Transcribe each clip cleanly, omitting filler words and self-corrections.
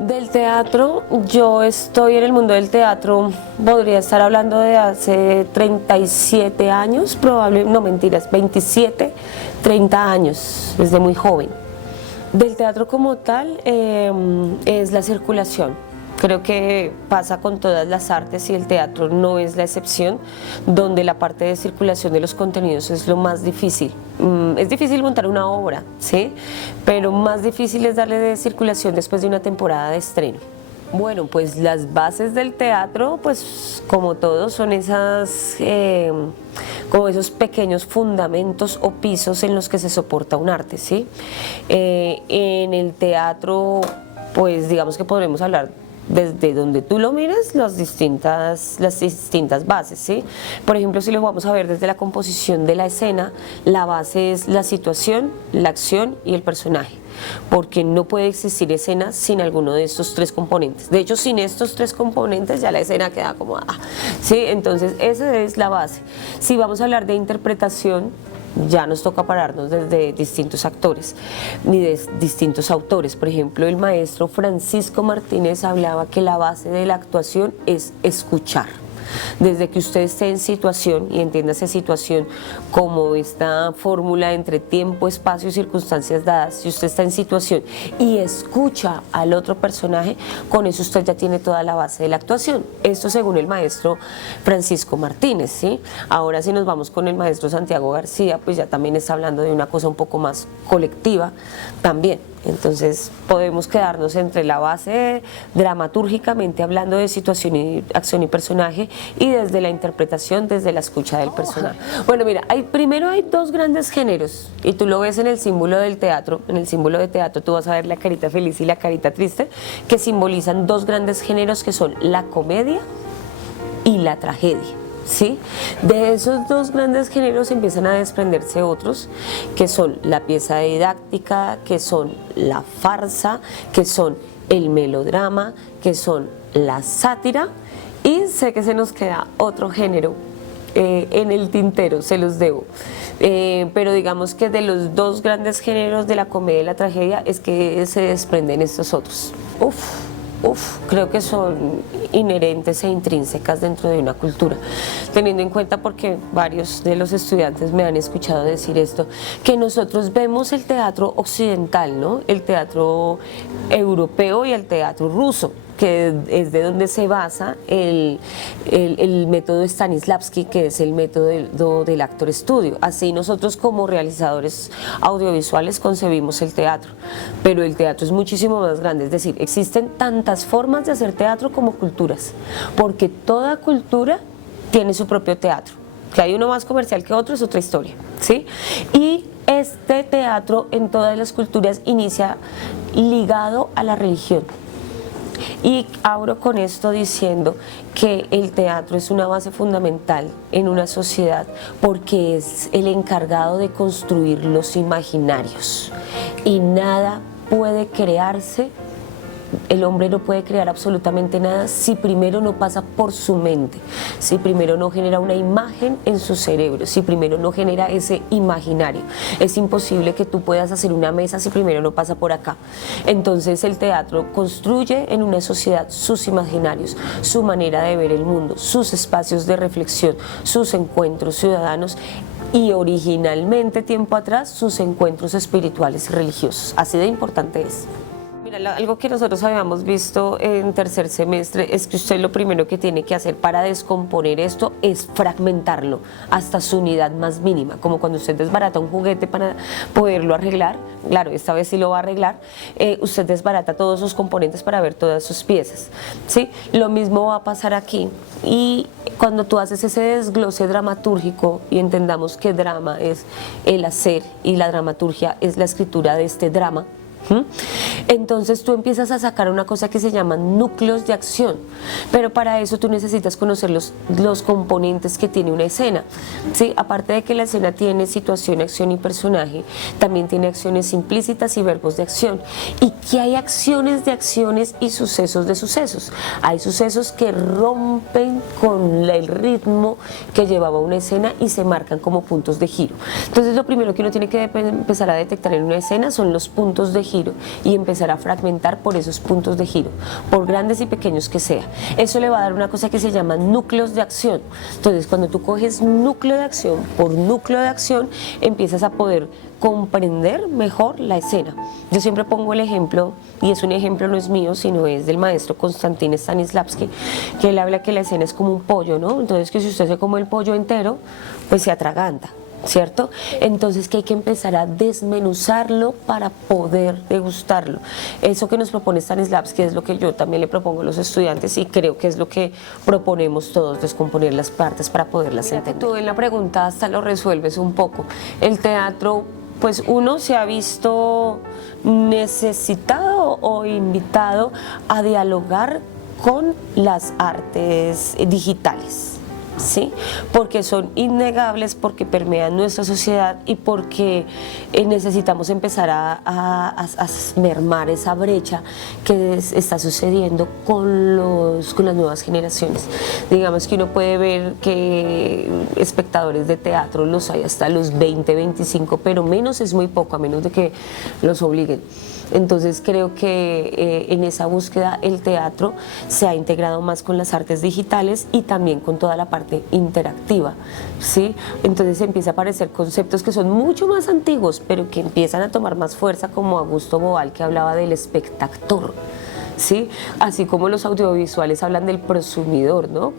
Del teatro, yo estoy en el mundo del teatro, podría estar hablando de hace 37 años, no mentiras, 27, 30 años, desde muy joven. Del teatro como tal es la circulación. Creo que pasa con todas las artes y el teatro no es la excepción, donde la parte de circulación de los contenidos es lo más difícil. Es difícil montar una obra, ¿sí? Pero más difícil es darle de circulación después de una temporada de estreno. Bueno, pues las bases del teatro, pues como todo, son como esos pequeños fundamentos o pisos en los que se soporta un arte, ¿sí? En el teatro, pues digamos que podremos hablar desde donde tú lo mires, las distintas bases, ¿sí? Por ejemplo, si lo vamos a ver desde la composición de la escena, la base es la situación, la acción y el personaje, porque no puede existir escena sin alguno de estos tres componentes. De hecho, sin estos tres componentes ya la escena queda como ¿sí? Entonces esa es la base. Si vamos a hablar de interpretación, ya nos toca pararnos desde distintos actores ni de distintos autores. Por ejemplo, el maestro Francisco Martínez hablaba que la base de la actuación es escuchar. Desde que usted esté en situación, y entiéndase situación como esta fórmula entre tiempo, espacio y circunstancias dadas, si usted está en situación y escucha al otro personaje, con eso usted ya tiene toda la base de la actuación. Esto según el maestro Francisco Martínez, ¿sí? Ahora si nos vamos con el maestro Santiago García, pues ya también está hablando de una cosa un poco más colectiva también. Entonces podemos quedarnos entre la base dramatúrgicamente hablando de situación, acción y personaje, y desde la interpretación, desde la escucha del personaje. Bueno, mira, primero hay dos grandes géneros y tú lo ves en el símbolo del teatro. En el símbolo de teatro tú vas a ver la carita feliz y la carita triste, que simbolizan dos grandes géneros que son la comedia y la tragedia. ¿Sí? De esos dos grandes géneros empiezan a desprenderse otros, que son la pieza didáctica, que son la farsa, que son el melodrama, que son la sátira, y sé que se nos queda otro género en el tintero, se los debo. Pero digamos que de los dos grandes géneros de la comedia y la tragedia es que se desprenden estos otros. Creo que son inherentes e intrínsecas dentro de una cultura, teniendo en cuenta, porque varios de los estudiantes me han escuchado decir esto, que nosotros vemos el teatro occidental, ¿no? El teatro europeo y el teatro ruso, que es de donde se basa el método Stanislavski, que es el método del actor estudio. Así nosotros como realizadores audiovisuales concebimos el teatro, pero el teatro es muchísimo más grande, es decir, existen tantas formas de hacer teatro como culturas, porque toda cultura tiene su propio teatro. Que hay uno más comercial que otro es otra historia, ¿sí? Y este teatro en todas las culturas inicia ligado a la religión. Y abro con esto diciendo que el teatro es una base fundamental en una sociedad porque es el encargado de construir los imaginarios, y nada puede crearse. El hombre no puede crear absolutamente nada si primero no pasa por su mente, si primero no genera una imagen en su cerebro, si primero no genera ese imaginario. Es imposible que tú puedas hacer una mesa si primero no pasa por acá. Entonces el teatro construye en una sociedad sus imaginarios, su manera de ver el mundo, sus espacios de reflexión, sus encuentros ciudadanos y originalmente, tiempo atrás, sus encuentros espirituales y religiosos. Así de importante es. Mira, algo que nosotros habíamos visto en tercer semestre es que usted lo primero que tiene que hacer para descomponer esto es fragmentarlo hasta su unidad más mínima, como cuando usted desbarata un juguete para poderlo arreglar. Claro, esta vez sí lo va a arreglar, usted desbarata todos sus componentes para ver todas sus piezas, ¿sí? Lo mismo va a pasar aquí, y cuando tú haces ese desglose dramatúrgico y entendamos que drama es el hacer y la dramaturgia es la escritura de este drama, entonces tú empiezas a sacar una cosa que se llaman núcleos de acción, pero para eso tú necesitas conocer los componentes que tiene una escena, ¿sí? Aparte de que la escena tiene situación, acción y personaje, también tiene acciones implícitas y verbos de acción, y que hay acciones de acciones y sucesos de sucesos. Hay sucesos que rompen con el ritmo que llevaba una escena y se marcan como puntos de giro. Entonces lo primero que uno tiene que empezar a detectar en una escena son los puntos de giro, y empezar empezar a fragmentar por esos puntos de giro, por grandes y pequeños que sea. Eso le va a dar una cosa que se llama núcleos de acción. Entonces, cuando tú coges núcleo de acción por núcleo de acción, empiezas a poder comprender mejor la escena. Yo siempre pongo el ejemplo, y es un ejemplo no es mío, sino es del maestro Konstantin Stanislavski, que él habla que la escena es como un pollo, ¿no? Entonces, que si usted se come el pollo entero, pues se atraganta, ¿cierto? Entonces que hay que empezar a desmenuzarlo para poder degustarlo. Eso que nos propone Stanislavski es lo que yo también le propongo a los estudiantes y creo que es lo que proponemos todos, descomponer las partes para poderlas entender. Tú en la pregunta hasta lo resuelves un poco. El teatro, pues uno se ha visto necesitado o invitado a dialogar con las artes digitales, ¿sí? Porque son innegables, porque permean nuestra sociedad y porque necesitamos empezar a mermar esa brecha que está sucediendo con las nuevas generaciones. Digamos que uno puede ver que espectadores de teatro los hay hasta los 20, 25, pero menos es muy poco, a menos de que los obliguen. Entonces creo que en esa búsqueda el teatro se ha integrado más con las artes digitales y también con toda la parte interactiva, ¿sí? Entonces empieza a aparecer conceptos que son mucho más antiguos, pero que empiezan a tomar más fuerza, como Augusto Boal, que hablaba del espectactor, ¿sí? Así como los audiovisuales hablan del prosumidor, ¿no?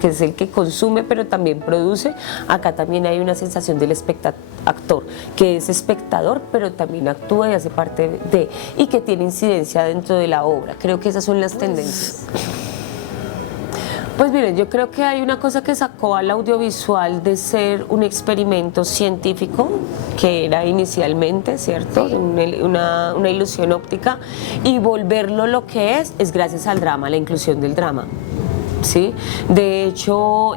Que es el que consume pero también produce. Acá también hay una sensación del actor, que es espectador pero también actúa y hace parte de, y que tiene incidencia dentro de la obra. Creo que esas son las tendencias. Pues miren, yo creo que hay una cosa que sacó al audiovisual de ser un experimento científico, que era inicialmente, ¿cierto? Una ilusión óptica, y volverlo lo que es gracias al drama, la inclusión del drama. ¿Sí? De hecho,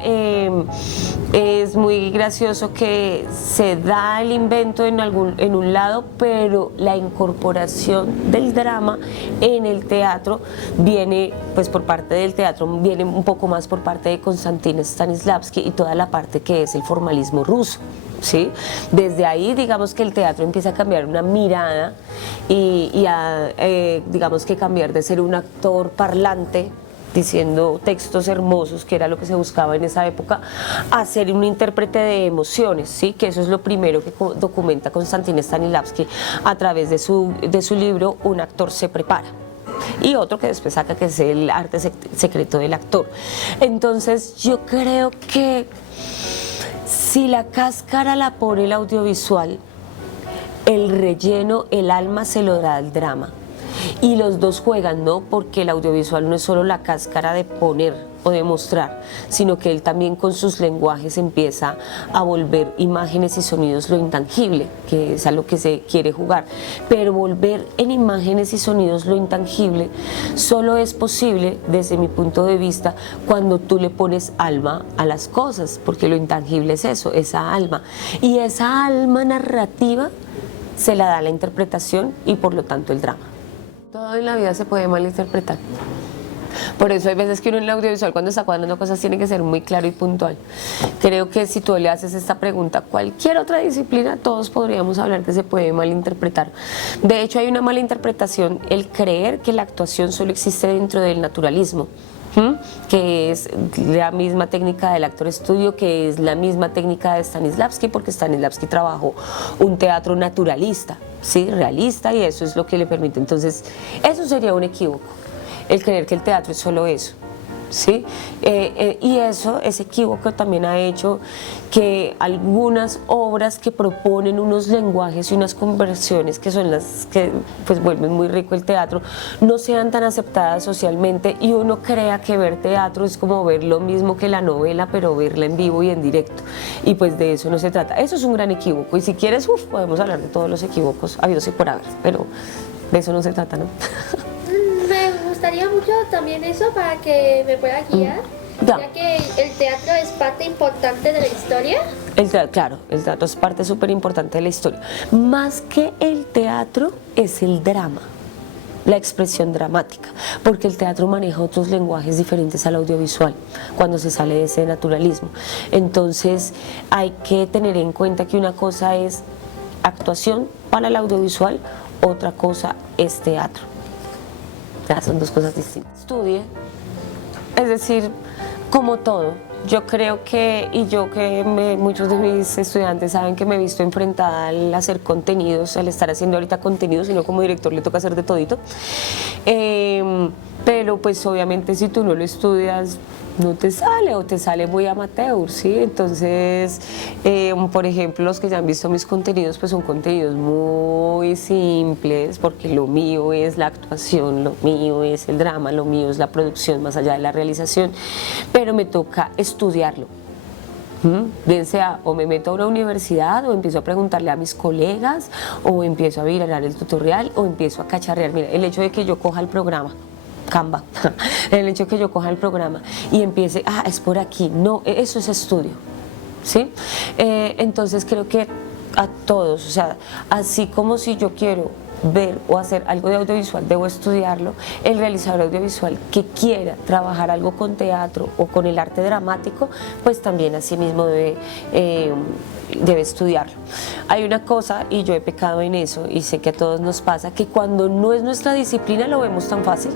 es muy gracioso que se da el invento en un lado, pero la incorporación del drama en el teatro viene, pues por parte del teatro, viene un poco más por parte de Konstantin Stanislavski y toda la parte que es el formalismo ruso. ¿Sí? Desde ahí, digamos que el teatro empieza a cambiar una mirada y a, digamos que cambiar de ser un actor parlante diciendo textos hermosos, que era lo que se buscaba en esa época, a ser un intérprete de emociones, ¿sí? Que eso es lo primero que documenta Konstantin Stanislavski a través de su libro Un actor se prepara. Y otro que después saca, que es el arte secreto del actor. Entonces yo creo que si la cáscara la pone el audiovisual, el relleno, el alma se lo da el drama. Y los dos juegan, ¿no? Porque el audiovisual no es solo la cáscara de poner o de mostrar, sino que él también con sus lenguajes empieza a volver imágenes y sonidos lo intangible, que es a lo que se quiere jugar. Pero volver en imágenes y sonidos lo intangible solo es posible, desde mi punto de vista, cuando tú le pones alma a las cosas, porque lo intangible es eso, esa alma. Y esa alma narrativa se la da la interpretación y por lo tanto el drama. Todo en la vida se puede malinterpretar. Por eso hay veces que uno en el audiovisual, cuando está cuadrando cosas, tiene que ser muy claro y puntual. Creo que si tú le haces esta pregunta a cualquier otra disciplina, todos podríamos hablar que se puede malinterpretar. De hecho, hay una malinterpretación, el creer que la actuación solo existe dentro del naturalismo, que es la misma técnica del actor estudio, que es la misma técnica de Stanislavski, porque Stanislavski trabajó un teatro naturalista, ¿sí? Realista, y eso es lo que le permite. Entonces, eso sería un equívoco, el creer que el teatro es solo eso, ¿sí? Y ese equívoco también ha hecho que algunas obras que proponen unos lenguajes y unas conversiones que son las que pues vuelven muy rico el teatro, no sean tan aceptadas socialmente, y uno crea que ver teatro es como ver lo mismo que la novela, pero verla en vivo y en directo, y pues de eso no se trata. Eso es un gran equívoco, y si quieres, podemos hablar de todos los equívocos habidos y por haber, pero de eso no se trata, ¿no? Me gustaría mucho también eso, para que me pueda guiar, ya que el teatro es parte importante de la historia. Claro, el teatro es parte súper importante de la historia. Más que el teatro es el drama, la expresión dramática, porque el teatro maneja otros lenguajes diferentes al audiovisual cuando se sale de ese naturalismo. Entonces hay que tener en cuenta que una cosa es actuación para el audiovisual, otra cosa es teatro. Ya, son dos cosas distintas. Estudie, es decir, como todo. Yo creo que, muchos de mis estudiantes saben que me he visto enfrentada al hacer contenidos, al estar haciendo ahorita contenidos, sino como director le toca hacer de todito. Pero pues obviamente si tú no lo estudias, no te sale o te sale muy amateur, ¿sí? Entonces, por ejemplo, los que ya han visto mis contenidos, pues son contenidos muy simples, porque lo mío es la actuación, lo mío es el drama, lo mío es la producción más allá de la realización, pero me toca estudiarlo. Bien sea o me meto a una universidad o empiezo a preguntarle a mis colegas o empiezo a mirar el tutorial o empiezo a cacharrear. Mira, el hecho de que yo coja el programa Canva, el hecho de que yo coja el programa y empiece, es por aquí, no, eso es estudio, ¿sí? Entonces creo que a todos, o sea, así como si yo quiero ver o hacer algo de audiovisual, debo estudiarlo. El realizador audiovisual que quiera trabajar algo con teatro o con el arte dramático, pues también así mismo debe estudiarlo. Hay una cosa, y yo he pecado en eso, y sé que a todos nos pasa, que cuando no es nuestra disciplina lo vemos tan fácil.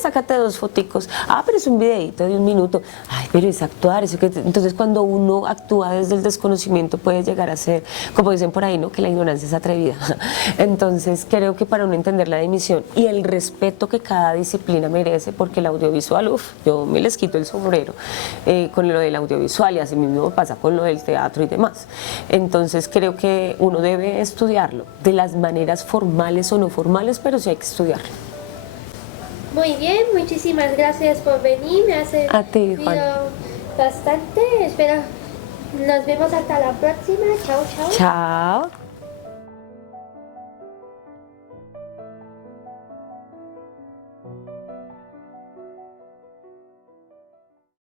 Sácate 2 foticos, pero es un videito de 1 minuto, pero es actuar, eso que entonces cuando uno actúa desde el desconocimiento puede llegar a ser, como dicen por ahí, ¿no?, que la ignorancia es atrevida. Entonces creo que para uno entender la dimisión y el respeto que cada disciplina merece, porque el audiovisual, yo me les quito el sombrero con lo del audiovisual, y así mismo pasa con lo del teatro y demás. Entonces creo que uno debe estudiarlo de las maneras formales o no formales, pero sí hay que estudiarlo. Muy bien, muchísimas gracias por venir, me has servido bastante, espero nos vemos hasta la próxima, chao, chao. Chao.